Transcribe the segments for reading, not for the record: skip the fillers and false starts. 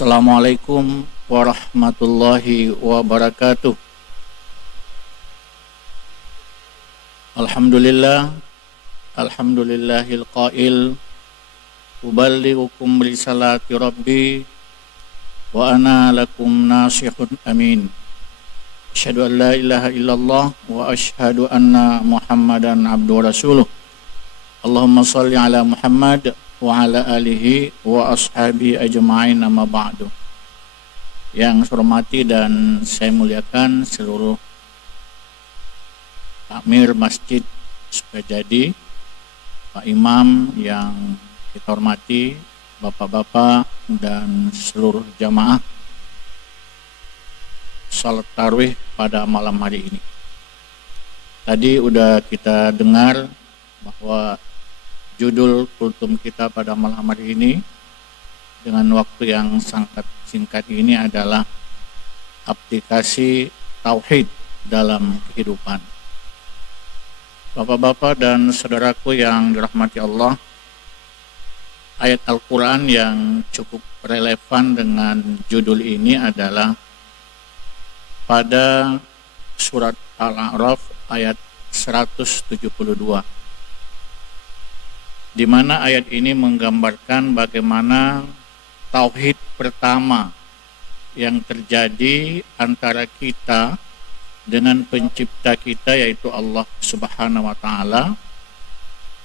Assalamualaikum warahmatullahi wabarakatuh. Alhamdulillah, alhamdulillahil qail, uballighukum risalati rabbi wa ana lakum nasihun amin. Asyhadu an la ilaha illallah wa asyhadu anna Muhammadan abduhu wa rasuluh. Allahumma shalli ala Muhammad wa ala alihi wa ashabi ajma'in, amma ba'du. Yang saya hormati dan saya muliakan seluruh takmir masjid Sukajadi, Pak Imam yang kita hormati, bapak-bapak dan seluruh jamaah salat tarawih pada malam hari ini. Tadi udah kita dengar bahwa judul kultum kita pada malam hari ini dengan waktu yang sangat singkat ini adalah aplikasi tauhid dalam kehidupan. Bapak-bapak dan saudaraku yang dirahmati Allah, ayat Al-Quran yang cukup relevan dengan judul ini adalah pada surat Al-A'raf ayat 172, di mana ayat ini menggambarkan bagaimana tauhid pertama yang terjadi antara kita dengan pencipta kita, yaitu Allah Subhanahu wa Ta'ala,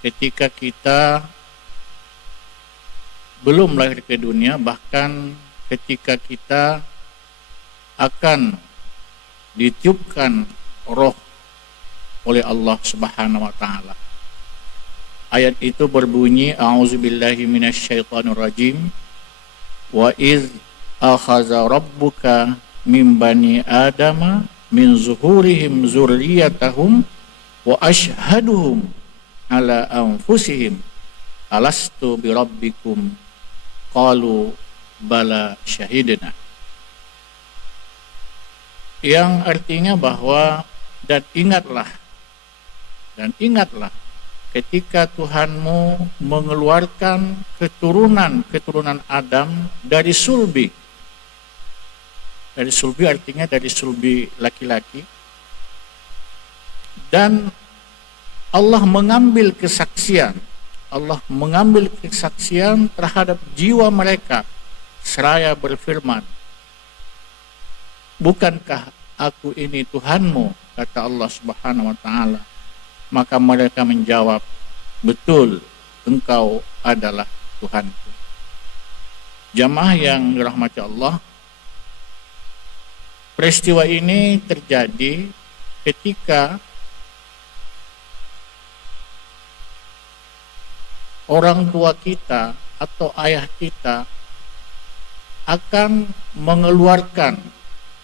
ketika kita belum lahir ke dunia, bahkan ketika kita akan ditiupkan roh oleh Allah Subhanahu wa Ta'ala. Ayat itu berbunyi, a'udzubillahi minasyaitonirrajim, wa iz akhaza rabbuka min bani adama min zuhurihim zurriyatahum wa ashhaduhum ala anfusihim alastu birabbikum qalu bala syahidna. Yang artinya bahwa dan ingatlah ketika Tuhanmu mengeluarkan keturunan Adam dari sulbi. Dari sulbi artinya dari sulbi laki-laki. Dan Allah mengambil kesaksian terhadap jiwa mereka seraya berfirman, bukankah aku ini Tuhanmu, kata Allah Subhanahu wa Ta'ala. Maka mereka menjawab, betul, engkau adalah Tuhanku. Jamaah yang dirahmati Allah, peristiwa ini terjadi ketika orang tua kita atau ayah kita akan mengeluarkan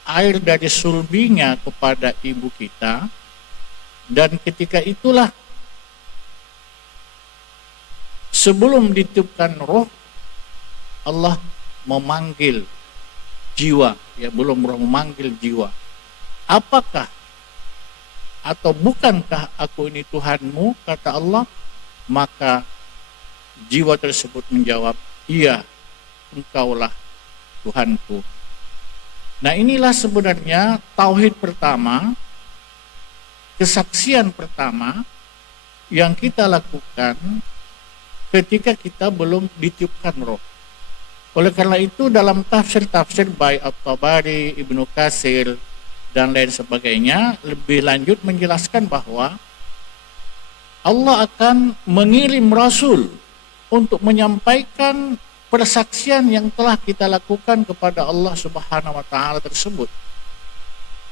air dari sulbinya kepada ibu kita, dan ketika itulah sebelum ditiupkan roh, Allah memanggil jiwa, belum roh, memanggil jiwa. Apakah atau bukankah aku ini Tuhanmu, kata Allah? Maka jiwa tersebut menjawab, iya, engkaulah Tuhanku. Nah, inilah sebenarnya tauhid pertama, kesaksian pertama yang kita lakukan ketika kita belum ditiupkan roh. Oleh karena itu dalam tafsir-tafsir baik At-Tabari, Ibnu Katsir dan lain sebagainya lebih lanjut menjelaskan bahwa Allah akan mengirim rasul untuk menyampaikan persaksian yang telah kita lakukan kepada Allah Subhanahu wa Ta'ala tersebut.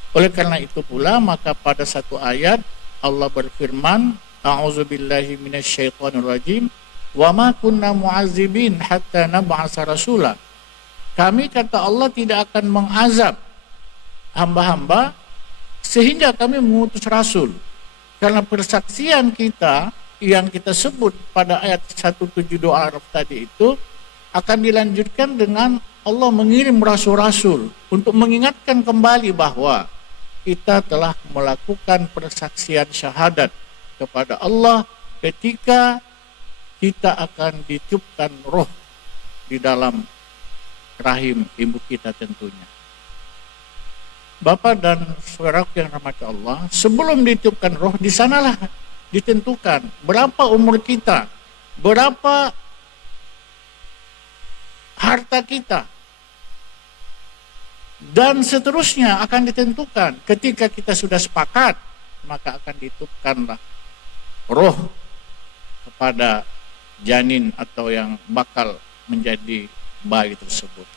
Oleh karena itu pula, maka pada satu ayat Allah berfirman, a'udzubillahi minasyaitonirrajim, wa ma kunna mu'azzibin hatta nab'atsa rasula. Kami, kata Allah, tidak akan mengazab hamba-hamba sehingga kami mengutus rasul. Karena persaksian kita yang kita sebut pada ayat 172 Araf tadi itu akan dilanjutkan dengan Allah mengirim rasul-rasul untuk mengingatkan kembali bahwa kita telah melakukan persaksian syahadat kepada Allah ketika kita akan ditiupkan roh di dalam rahim ibu kita tentunya. Bapak dan saudaraku yang rahmati Allah, sebelum ditiupkan roh, di sanalah ditentukan berapa umur kita, berapa harta kita, dan seterusnya akan ditentukan. Ketika kita sudah sepakat, maka akan ditiupkanlah roh kepada janin atau yang bakal menjadi bayi tersebut.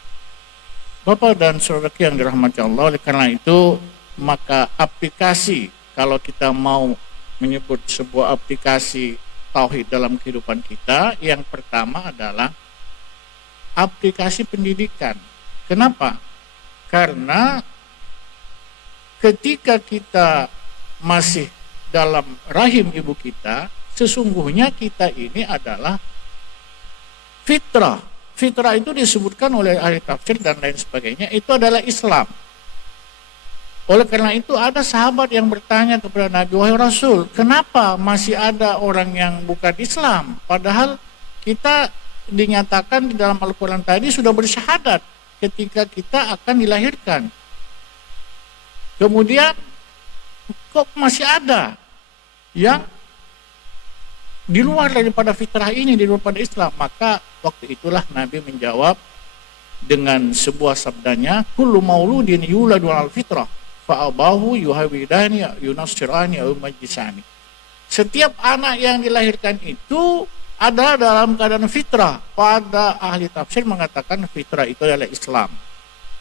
Bapak dan saudara yang dirahmati Allah, oleh karena itu maka aplikasi, kalau kita mau menyebut sebuah aplikasi tauhid dalam kehidupan kita, yang pertama adalah aplikasi pendidikan. Kenapa? Karena ketika kita masih dalam rahim ibu kita, sesungguhnya kita ini adalah fitrah. Fitrah itu disebutkan oleh ahli tafsir dan lain sebagainya, itu adalah Islam. Oleh karena itu ada sahabat yang bertanya kepada Nabi, wahai Rasul, kenapa masih ada orang yang bukan Islam? Padahal kita dinyatakan di dalam Al-Quran tadi sudah bersyahadat ketika kita akan dilahirkan. Kemudian kok masih ada yang di luar daripada fitrah ini, di luar pada Islam? Maka waktu itulah Nabi menjawab dengan sebuah sabdanya, kullu mauludin yuladu al fitrah fa abahu yuhawidani yunassirani au majlisani. Setiap anak yang dilahirkan itu adalah dalam keadaan fitrah. Pada ahli tafsir mengatakan fitrah itu adalah Islam,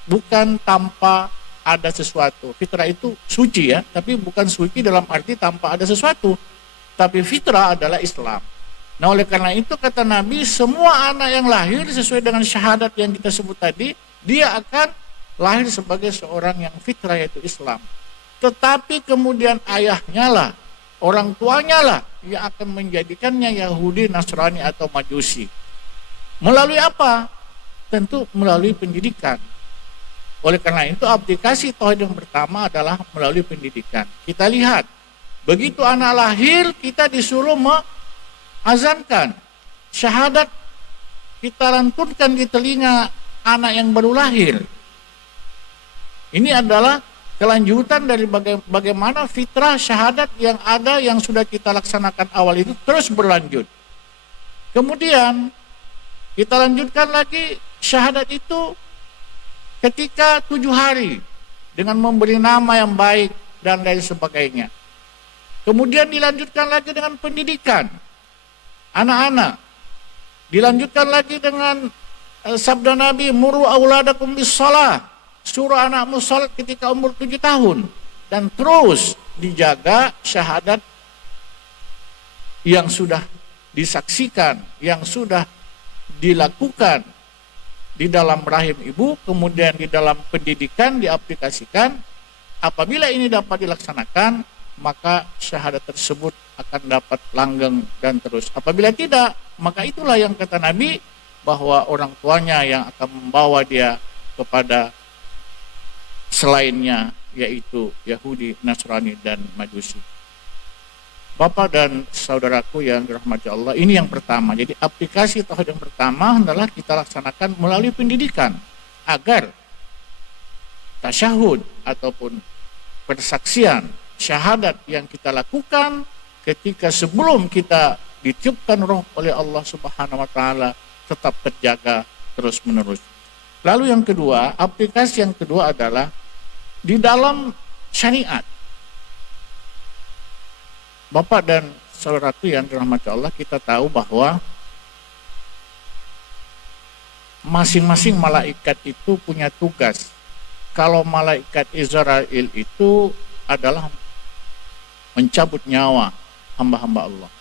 bukan tanpa ada sesuatu. Fitrah itu suci ya, tapi bukan suci dalam arti tanpa ada sesuatu, tapi fitrah adalah Islam. Nah, oleh karena itu kata Nabi, semua anak yang lahir sesuai dengan syahadat yang kita sebut tadi, dia akan lahir sebagai seorang yang fitrah, yaitu Islam. Tetapi kemudian ayahnya lah, orang tuanya lah yang akan menjadikannya Yahudi, Nasrani atau Majusi. Melalui apa? Tentu melalui pendidikan. Oleh karena itu aplikasi tauhid yang pertama adalah melalui pendidikan. Kita lihat, begitu anak lahir kita disuruh azankan syahadat, kita lantunkan di telinga anak yang baru lahir. Ini adalah kelanjutan dari bagaimana fitrah syahadat yang ada, yang sudah kita laksanakan awal itu terus berlanjut. Kemudian kita lanjutkan lagi syahadat itu ketika 7 hari dengan memberi nama yang baik dan lain sebagainya. Kemudian dilanjutkan lagi dengan pendidikan anak-anak, dilanjutkan lagi dengan sabda Nabi, muru auladakum bis shalah, suruh anakmu salat ketika umur 7 tahun, dan terus dijaga syahadat yang sudah disaksikan, yang sudah dilakukan di dalam rahim ibu, kemudian di dalam pendidikan diaplikasikan. Apabila ini dapat dilaksanakan, maka syahadat tersebut akan dapat langgeng dan terus. Apabila tidak, maka itulah yang kata Nabi, bahwa orang tuanya yang akan membawa dia kepada selainnya, yaitu Yahudi, Nasrani, dan Majusi. Bapak dan saudaraku yang dirahmati Allah, ini yang pertama. Jadi aplikasi tauhid yang pertama adalah kita laksanakan melalui pendidikan, agar tasyahud ataupun persaksian syahadat yang kita lakukan ketika sebelum kita ditiupkan roh oleh Allah Subhanahu wa taala tetap terjaga terus-menerus. Lalu yang kedua, aplikasi yang kedua adalah di dalam syariat. Bapak dan saudaraku yang dirahmati Allah, kita tahu bahwa masing-masing malaikat itu punya tugas. Kalau malaikat Israel itu adalah mencabut nyawa hamba-hamba Allah.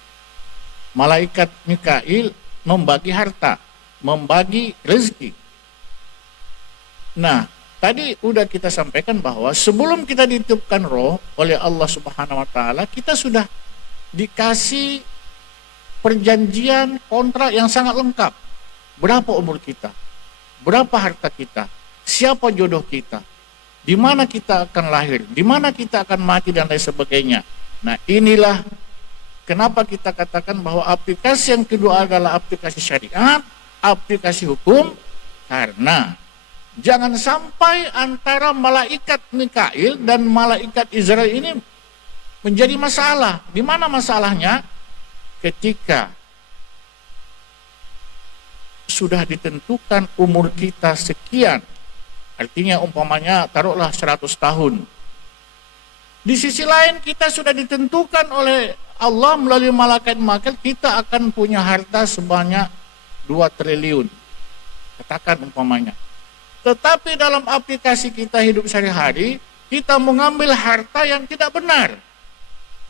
Malaikat Mikail membagi harta, membagi rezeki. Nah, tadi udah kita sampaikan bahwa sebelum kita ditiupkan roh oleh Allah Subhanahu wa taala, kita sudah dikasih perjanjian kontrak yang sangat lengkap. Berapa umur kita? Berapa harta kita? Siapa jodoh kita? Di mana kita akan lahir? Di mana kita akan mati dan lain sebagainya. Nah, inilah kenapa kita katakan bahwa aplikasi yang kedua adalah aplikasi syariat, aplikasi hukum, karena Jangan sampai antara malaikat Mikail dan malaikat Israel ini menjadi masalah. Di mana masalahnya? Ketika sudah ditentukan umur kita sekian, artinya umpamanya taruhlah 100 tahun. Di sisi lain kita sudah ditentukan oleh Allah melalui malaikat Mikail, kita akan punya harta sebanyak 2 triliun. Katakan umpamanya. Tetapi dalam aplikasi kita hidup sehari-hari, kita mengambil harta yang tidak benar.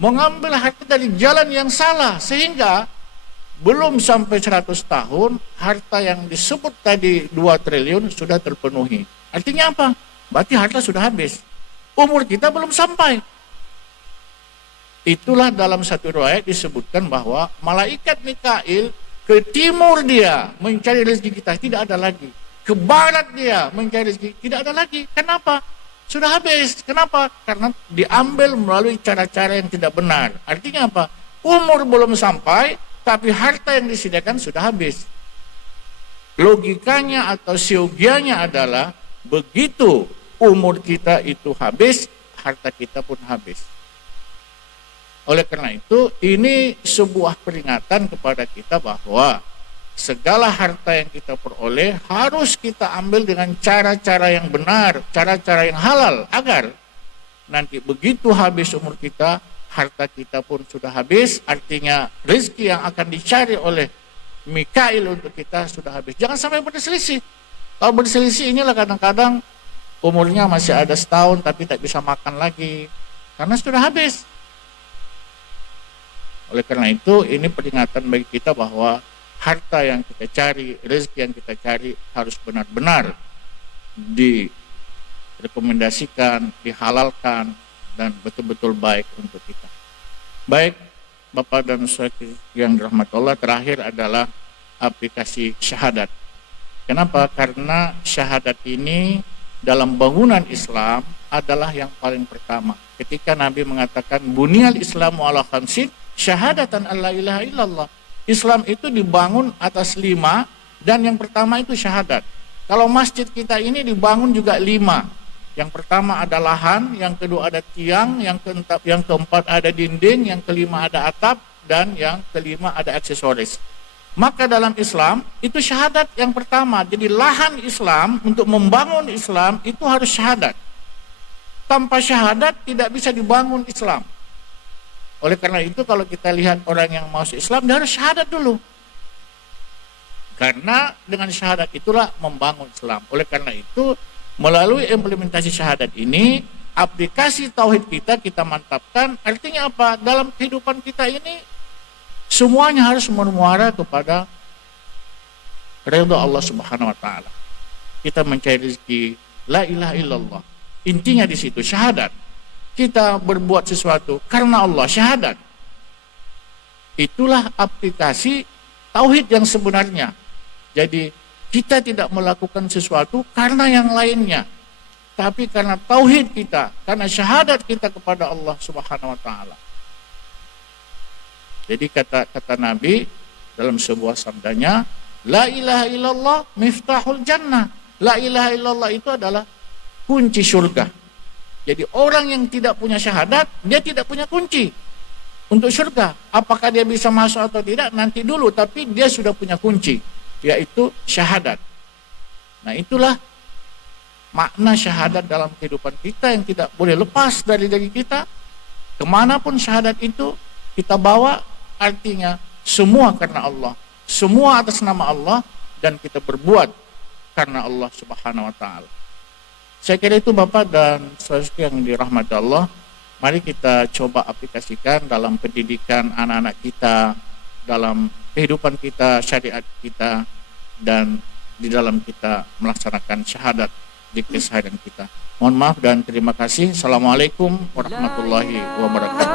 Mengambil harta dari jalan yang salah. Sehingga belum sampai 100 tahun, harta yang disebut tadi 2 triliun sudah terpenuhi. Artinya apa? Berarti harta sudah habis. Umur kita belum sampai. Itulah dalam satu riwayat disebutkan bahwa malaikat Mikail ke timur dia mencari rezeki kita, tidak ada lagi. Ke barat dia mencari rezeki, tidak ada lagi. Kenapa? Sudah habis. Kenapa? Karena diambil melalui cara-cara yang tidak benar. Artinya apa? Umur belum sampai, tapi harta yang disediakan sudah habis. Logikanya atau siogianya adalah, begitu umur kita itu habis, harta kita pun habis. Oleh karena itu, ini sebuah peringatan kepada kita bahwa segala harta yang kita peroleh harus kita ambil dengan cara-cara yang benar, cara-cara yang halal, agar nanti begitu habis umur kita, harta kita pun sudah habis. Artinya rezeki yang akan dicari oleh Mikail untuk kita sudah habis. Jangan sampai berselisih. Kalau berselisih, inilah kadang-kadang umurnya masih ada setahun tapi tak bisa makan lagi karena sudah habis. Oleh karena itu, ini peringatan bagi kita bahwa harta yang kita cari, rezeki yang kita cari harus benar-benar direkomendasikan, dihalalkan, dan betul-betul baik untuk kita. Baik, Bapak dan Saudara yang dirahmati Allah, terakhir adalah aplikasi syahadat. Kenapa? Karena syahadat ini dalam bangunan Islam adalah yang paling pertama. Ketika Nabi mengatakan bunyal Islamu ala khamsin syahadatan alla ilaha illallah. Islam itu dibangun atas 5, dan yang pertama itu syahadat. Kalau masjid kita ini dibangun juga 5. Yang pertama ada lahan, yang kedua ada tiang, yang keempat ada dinding, yang kelima ada atap, dan yang kelima ada aksesoris. Maka dalam Islam itu syahadat yang pertama. Jadi lahan Islam untuk membangun Islam itu harus syahadat. Tanpa syahadat tidak bisa dibangun Islam. Oleh karena itu kalau kita lihat orang yang masuk Islam, dia harus syahadat dulu. Karena dengan syahadat itulah membangun Islam. Oleh karena itu, melalui implementasi syahadat ini, aplikasi tauhid kita mantapkan. Artinya apa? Dalam kehidupan kita ini, semuanya harus bermuara kepada ridha Allah Subhanahu wa taala. Kita mencari rezeki, la ilaha illallah. Intinya di situ syahadat. Kita berbuat sesuatu karena Allah, syahadat. Itulah aplikasi tauhid yang sebenarnya. Jadi kita tidak melakukan sesuatu karena yang lainnya, tapi karena tauhid kita, karena syahadat kita kepada Allah Subhanahu wa taala. Jadi kata Nabi dalam sebuah sabdanya, la ilaha illallah miftahul jannah. La ilaha illallah itu adalah kunci surga. Jadi orang yang tidak punya syahadat, dia tidak punya kunci untuk surga. Apakah dia bisa masuk atau tidak nanti dulu, tapi dia sudah punya kunci, yaitu syahadat. Nah, itulah makna syahadat dalam kehidupan kita yang tidak boleh lepas dari diri kita. Kemanapun syahadat itu kita bawa, artinya semua karena Allah, semua atas nama Allah, dan kita berbuat karena Allah Subhanahu wa taala. Saya kira itu Bapak dan Saudara yang dirahmati Allah. Mari kita coba aplikasikan dalam pendidikan anak-anak kita, dalam kehidupan kita, syariat kita, dan di dalam kita melaksanakan syahadat di keseharian kita. Mohon maaf dan terima kasih. Assalamualaikum warahmatullahi wabarakatuh.